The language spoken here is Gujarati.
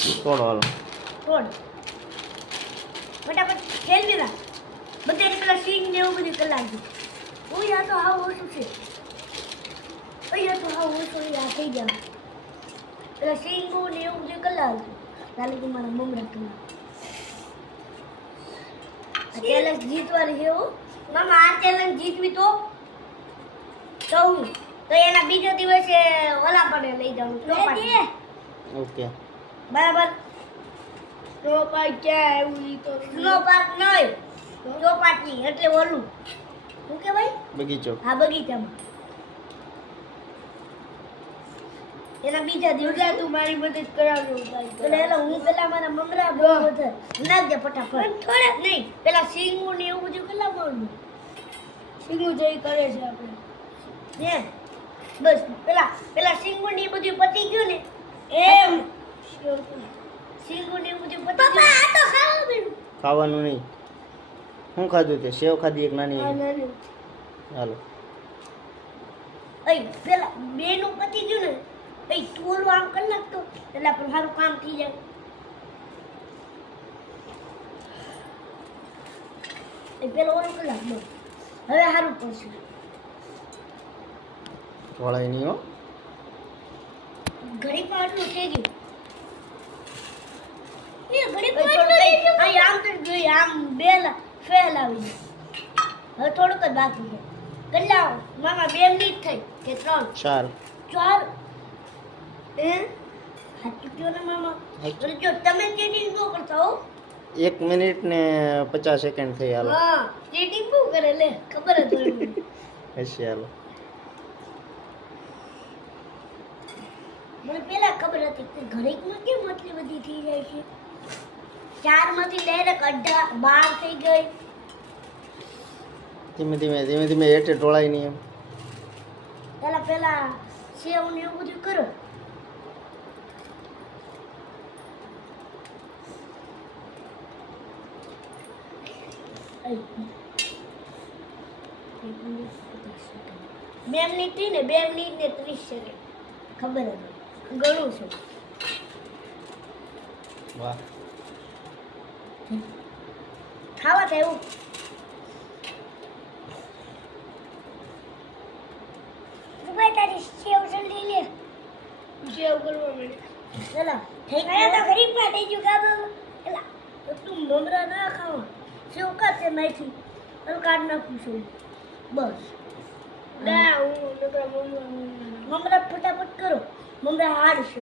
તોડો હાલો. તોડ ફટાફટ ખેલવી રાખ બધાને પેલા સિંગ ને એવું બધું કરી નાખજો. ઓય આ તો હાવ ઓછું છે. ઓય આ તો હાવ ઓછું આ થઈ જાય પેલા સિંગ ને એવું બધું કરી નાખજો. ચાલે કે મારા મમરા કરી ચેલેન્જ જીતવાની છે હો મામા. આ ચેલેન્જ જીતવી તો હું તો એના બીજો દિવસે ઓલા પણ લઈ જાઉં ચોપાટી. ઓકે બરાબર. સ્નો પાર્ક ક્યાં આવ્યું તો સ્નો પાર્ક નહીં ચોપાટી એટલે ઓલું શું કહેવાય બગીચો. હા બગીચામાં. એના બીજા દિવસે તું મારી મદદ કરાવજો એટલે હું પેલા મારા મમરા બહુ બધા નાખજે ફટાફટ. થોડા નહીં પેલા સિંગું ને એવું બધું કેટલા મળવું સિંગું જે કરે છે આપણે ને બસ પેલા સિંગું ને એ બધું પતી ગયું ને એમ સિંગું ને એવું બધું પતી ગયું. આ તો ખાવા બેનું ખાવાનું નહીં. શું ખાધું તે? સેવ ખાધી એક નાની. હાલો. અય પેલા બેનું પતી ગયું ને અય તું આમ કરી નાખતો એટલે આપણું સારું કામ થઈ જાય. એ પેલો ઓલું કરી નાખ બસ. હવે સારું પડશે. વળાય નહીં હો. ઘડીકમાં આટલું થઈ ગયું. આમ તો જોઈએ આમ ફેલાવી દે. હવે થોડુંક જ બાકી છે. કેટલા મામા 2 મિનિટ થઈ કે 3? 4. હાચું કયો ને મામા. જો તમે ચીટિંગ બહુ કરતા હો. 1 મિનિટ ને 50 સેકન્ડ થઈ. હાલો. હા ચીટિંગ બહુ કરે લે ખબર જ હોય મને. હશે. હાલો. મને પેલા ખબર હતી કે ઘડીકમાં કેમ આટલી બધી થઈ જાય છે. 4 માંથી ડાયરેક્ટ 12 થઈ ગઈ. ધીમે ધીમે હેઠે ઢોળાય નહીં એમ. પેલા સેવ ને એવું બધું કરો. બે મિનિટ થી ને 2 મિનિટ ને 30 સેકન્ડ ખબર હતી ઘણું છે. વાહ. ખાવા થાય એવું તારી સેવ જલ્દી લે. સેવ કરવા મળે. ચલા થઈ ગયા તો ગરીબ માં થઈ ગયું કાબા. એલા તું મમરા ના ખાવા સેવ કાતે માઈથી અલ કાઢ નાખું છું બસ. ના હું મમરા ફટાફટ કરો. મમરા હાડ છે.